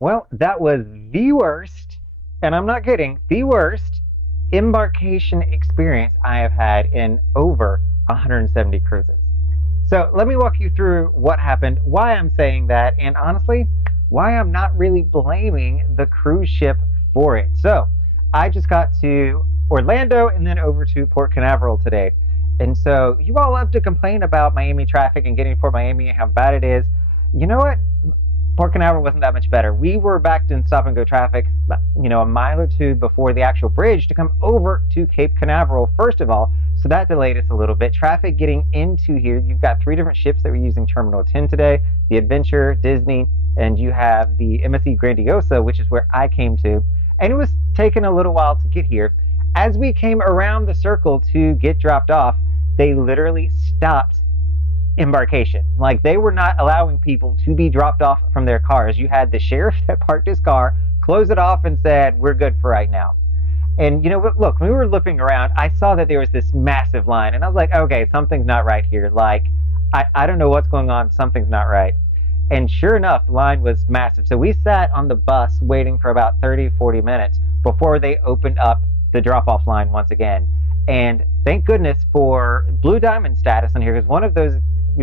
Well, that was the worst, and I'm not kidding, the worst embarkation experience I have had in over 170 cruises. So let me walk you through what happened, why I'm saying that, and honestly, why I'm not really blaming the cruise ship for it. So I just got to Orlando and then over to Port Canaveral today. And so you all love to complain about Miami traffic and getting to Port Miami and how bad it is. You know what? Port Canaveral wasn't that much better. We were backed in stop and go traffic, a mile or two before the actual bridge to come over to Cape Canaveral, first of all. So that delayed us a little bit. Traffic getting into here, you've got three different ships that were using Terminal 10 today, the Adventure, Disney, and you have the MSC Grandiosa, which is where I came to. And it was taking a little while to get here. As we came around the circle to get dropped off, they literally stopped embarkation. Like they were not allowing people to be dropped off from their cars. You had the sheriff that parked his car, closed it off, and said, "We're good for right now." And look, when we were looking around, I saw that there was this massive line, and I was like, okay, something's not right here. Like, I don't know what's going on. Something's not right. And sure enough, the line was massive. So we sat on the bus waiting for about 30, 40 minutes before they opened up the drop-off line once again. And thank goodness for Blue Diamond status on here, because one of those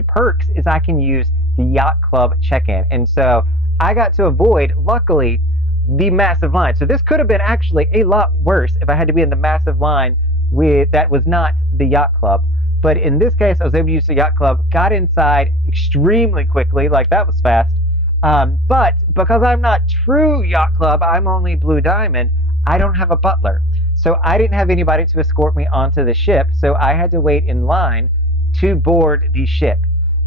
perks is I can use the Yacht Club check-in. And so I got to avoid, luckily, the massive line. So this could have been actually a lot worse if I had to be in the massive line that was not the Yacht Club. But in this case, I was able to use the Yacht Club, got inside extremely quickly, like that was fast. But because I'm not true Yacht Club, I'm only Blue Diamond, I don't have a butler. So I didn't have anybody to escort me onto the ship, so I had to wait in line to board the ship.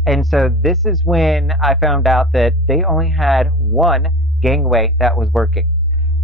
And so this is when I found out that they only had one gangway that was working.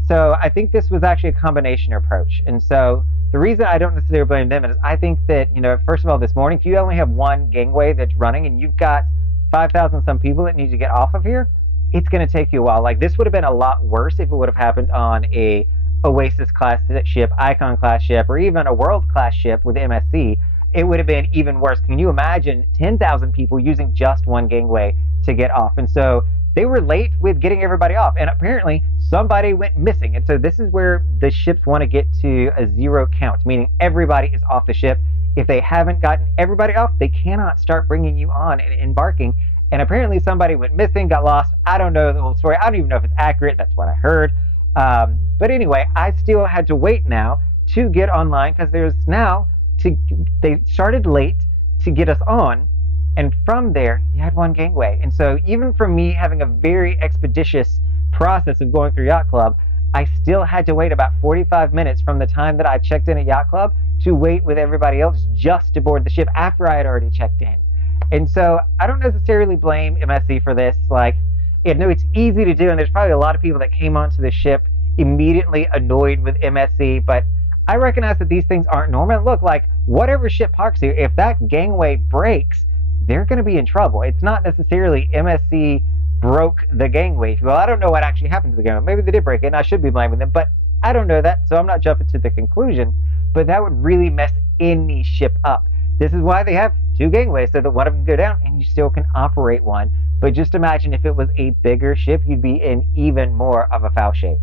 So I think this was actually a combination approach. And so the reason I don't necessarily blame them is I think that, first of all, this morning, if you only have one gangway that's running and you've got 5,000 some people that need to get off of here, it's going to take you a while. Like this would have been a lot worse if it would have happened on a Oasis class ship, Icon class ship, or even a world class ship with MSC. It would have been even worse. Can you imagine 10,000 people using just one gangway to get off? And so they were late with getting everybody off, and apparently somebody went missing. And so this is where the ships want to get to a zero count, meaning everybody is off the ship. If they haven't gotten everybody off, they cannot start bringing you on and embarking. And apparently somebody went missing, got lost. I don't know the whole story. I don't even know if it's accurate. That's what I heard. But anyway, I still had to wait now to get online because they started late to get us on. And from there, you had one gangway. And so even for me having a very expeditious process of going through Yacht Club, I still had to wait about 45 minutes from the time that I checked in at Yacht Club to wait with everybody else just to board the ship after I had already checked in. And so I don't necessarily blame MSC for this. It's easy to do, and there's probably a lot of people that came onto the ship immediately annoyed with MSC, but I recognize that these things aren't normal. Look, like whatever ship parks here, if that gangway breaks, they're going to be in trouble. It's not necessarily MSC broke the gangway. Well, I don't know what actually happened to the gangway. Maybe they did break it, and I should be blaming them, but I don't know that, so I'm not jumping to the conclusion. But that would really mess any ship up. This is why they have two gangways, so that one of them can go down, and you still can operate one. But just imagine if it was a bigger ship, you'd be in even more of a foul shape.